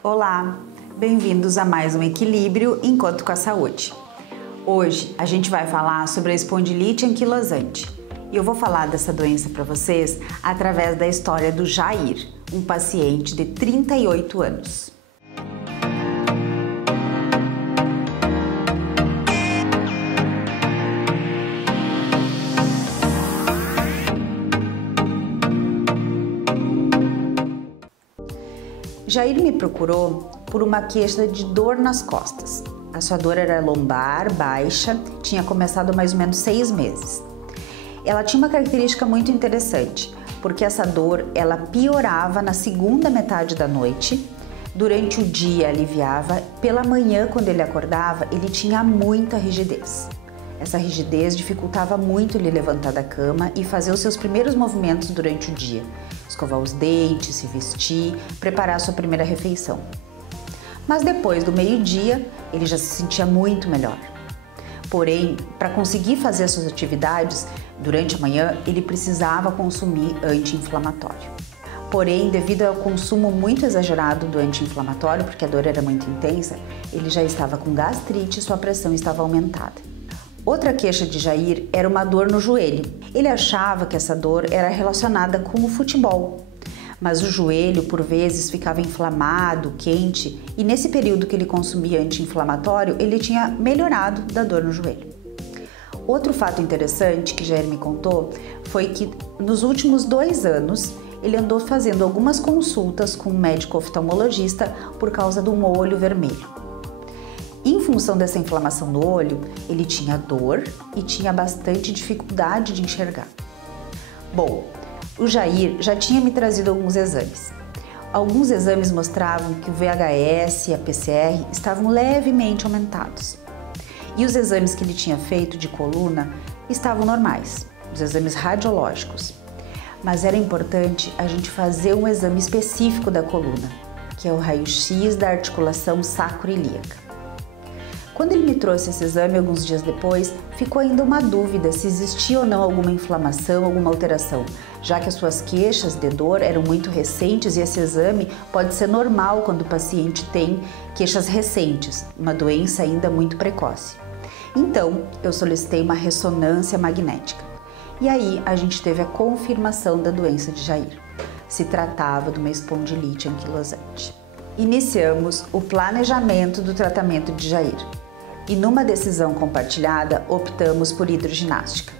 Olá, bem-vindos a mais um Equilíbrio Encontro com a Saúde. Hoje a gente vai falar sobre a espondilite anquilosante e eu vou falar dessa doença para vocês através da história do Jair, um paciente de 38 anos. Jair me procurou por uma queixa de dor nas costas. A sua dor era lombar, baixa, tinha começado há mais ou menos 6 meses. Ela tinha uma característica muito interessante, porque essa dor ela piorava na segunda metade da noite, durante o dia aliviava, pela manhã quando ele acordava ele tinha muita rigidez. Essa rigidez dificultava muito ele levantar da cama e fazer os seus primeiros movimentos durante o dia. Escovar os dentes, se vestir, preparar a sua primeira refeição. Mas depois do meio-dia, ele já se sentia muito melhor. Porém, para conseguir fazer as suas atividades durante a manhã, ele precisava consumir anti-inflamatório. Porém, devido ao consumo muito exagerado do anti-inflamatório, porque a dor era muito intensa, ele já estava com gastrite e sua pressão estava aumentada. Outra queixa de Jair era uma dor no joelho. Ele achava que essa dor era relacionada com o futebol, mas o joelho por vezes ficava inflamado, quente, e nesse período que ele consumia anti-inflamatório, ele tinha melhorado da dor no joelho. Outro fato interessante que Jair me contou foi que nos últimos 2 anos ele andou fazendo algumas consultas com um médico oftalmologista por causa de um olho vermelho. Em função dessa inflamação no olho, ele tinha dor e tinha bastante dificuldade de enxergar. Bom, o Jair já tinha me trazido alguns exames. Alguns exames mostravam que o VHS e a PCR estavam levemente aumentados. E os exames que ele tinha feito de coluna estavam normais, os exames radiológicos. Mas era importante a gente fazer um exame específico da coluna, que é o raio-x da articulação sacroiliaca. Quando ele me trouxe esse exame alguns dias depois, ficou ainda uma dúvida se existia ou não alguma inflamação, alguma alteração, já que as suas queixas de dor eram muito recentes e esse exame pode ser normal quando o paciente tem queixas recentes, uma doença ainda muito precoce. Então, eu solicitei uma ressonância magnética. E aí a gente teve a confirmação da doença de Jair. Se tratava de uma espondilite anquilosante. Iniciamos o planejamento do tratamento de Jair. E numa decisão compartilhada, optamos por hidroginástica.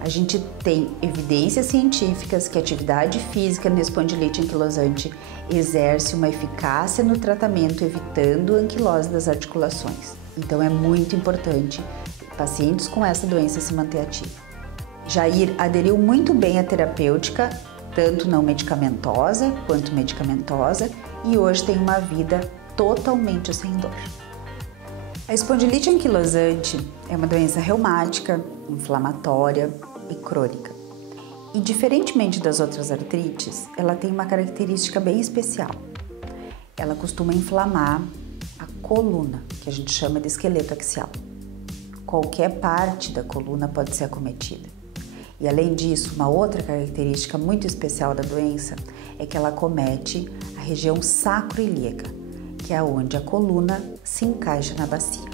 A gente tem evidências científicas que a atividade física na espondilite anquilosante exerce uma eficácia no tratamento, evitando a anquilose das articulações. Então é muito importante pacientes com essa doença se manter ativos. Jair aderiu muito bem à terapêutica, tanto não medicamentosa quanto medicamentosa, e hoje tem uma vida totalmente sem dor. A espondilite anquilosante é uma doença reumática, inflamatória e crônica. E diferentemente das outras artrites, ela tem uma característica bem especial. Ela costuma inflamar a coluna, que a gente chama de esqueleto axial. Qualquer parte da coluna pode ser acometida. E além disso, uma outra característica muito especial da doença é que ela acomete a região sacroiliaca, que é onde a coluna se encaixa na bacia.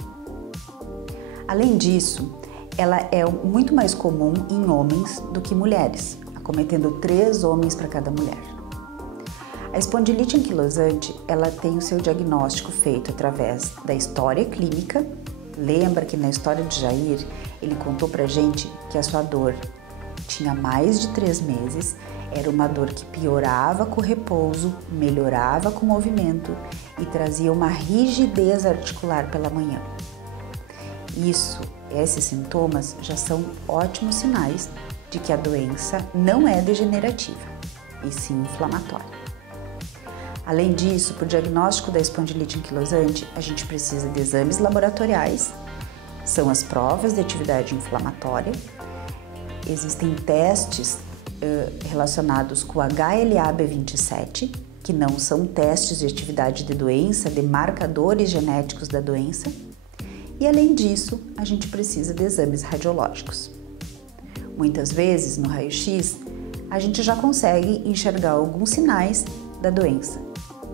Além disso, ela é muito mais comum em homens do que mulheres, acometendo 3 homens para cada mulher. A espondilite anquilosante, ela tem o seu diagnóstico feito através da história clínica. Lembra que na história de Jair, ele contou pra gente que a sua dor tinha mais de 3 meses, era uma dor que piorava com o repouso, melhorava com o movimento e trazia uma rigidez articular pela manhã. Esses sintomas já são ótimos sinais de que a doença não é degenerativa, e sim inflamatória. Além disso, para o diagnóstico da espondilite anquilosante, a gente precisa de exames laboratoriais, são as provas de atividade inflamatória. Existem testes relacionados com HLA-B27, que não são testes de atividade de doença, de marcadores genéticos da doença. E além disso, a gente precisa de exames radiológicos. Muitas vezes, no raio-x, a gente já consegue enxergar alguns sinais da doença,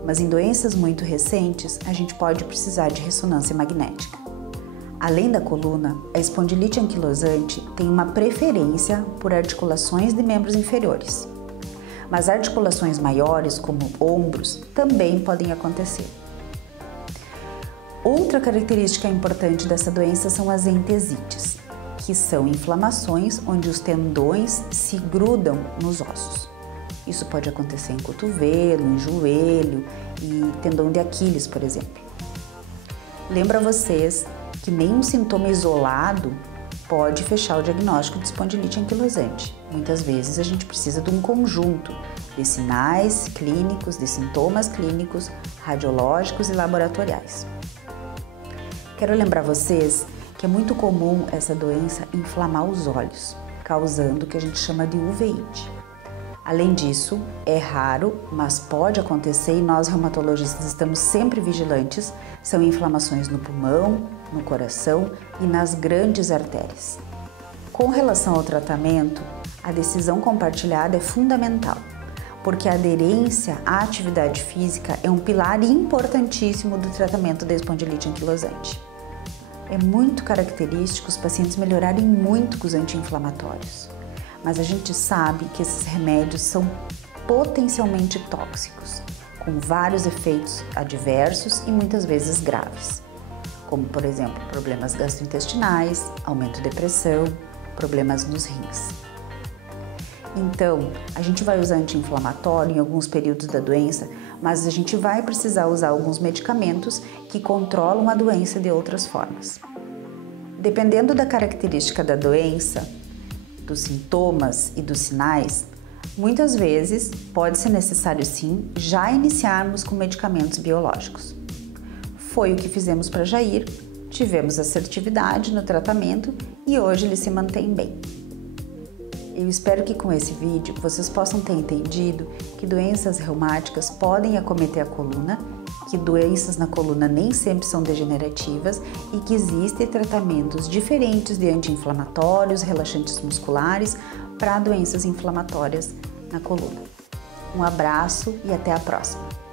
mas em doenças muito recentes a gente pode precisar de ressonância magnética. Além da coluna, a espondilite anquilosante tem uma preferência por articulações de membros inferiores, mas articulações maiores, como ombros, também podem acontecer. Outra característica importante dessa doença são as entesites, que são inflamações onde os tendões se grudam nos ossos. Isso pode acontecer em cotovelo, em joelho e tendão de Aquiles, por exemplo. Lembro a vocês que nenhum sintoma isolado pode fechar o diagnóstico de espondilite anquilosante. Muitas vezes a gente precisa de um conjunto de sinais clínicos, de sintomas clínicos, radiológicos e laboratoriais. Quero lembrar vocês que é muito comum essa doença inflamar os olhos, causando o que a gente chama de uveíte. Além disso, é raro, mas pode acontecer e nós reumatologistas estamos sempre vigilantes, são inflamações no pulmão, no coração e nas grandes artérias. Com relação ao tratamento, a decisão compartilhada é fundamental, porque a aderência à atividade física é um pilar importantíssimo do tratamento da espondilite anquilosante. É muito característico os pacientes melhorarem muito com os anti-inflamatórios, mas a gente sabe que esses remédios são potencialmente tóxicos, com vários efeitos adversos e muitas vezes graves, como por exemplo problemas gastrointestinais, aumento de pressão, problemas nos rins. Então, a gente vai usar anti-inflamatório em alguns períodos da doença, mas a gente vai precisar usar alguns medicamentos que controlam a doença de outras formas. Dependendo da característica da doença, dos sintomas e dos sinais, muitas vezes pode ser necessário sim já iniciarmos com medicamentos biológicos. Foi o que fizemos para Jair, tivemos assertividade no tratamento e hoje ele se mantém bem. Eu espero que com esse vídeo vocês possam ter entendido que doenças reumáticas podem acometer a coluna, que doenças na coluna nem sempre são degenerativas e que existem tratamentos diferentes de anti-inflamatórios, relaxantes musculares para doenças inflamatórias na coluna. Um abraço e até a próxima!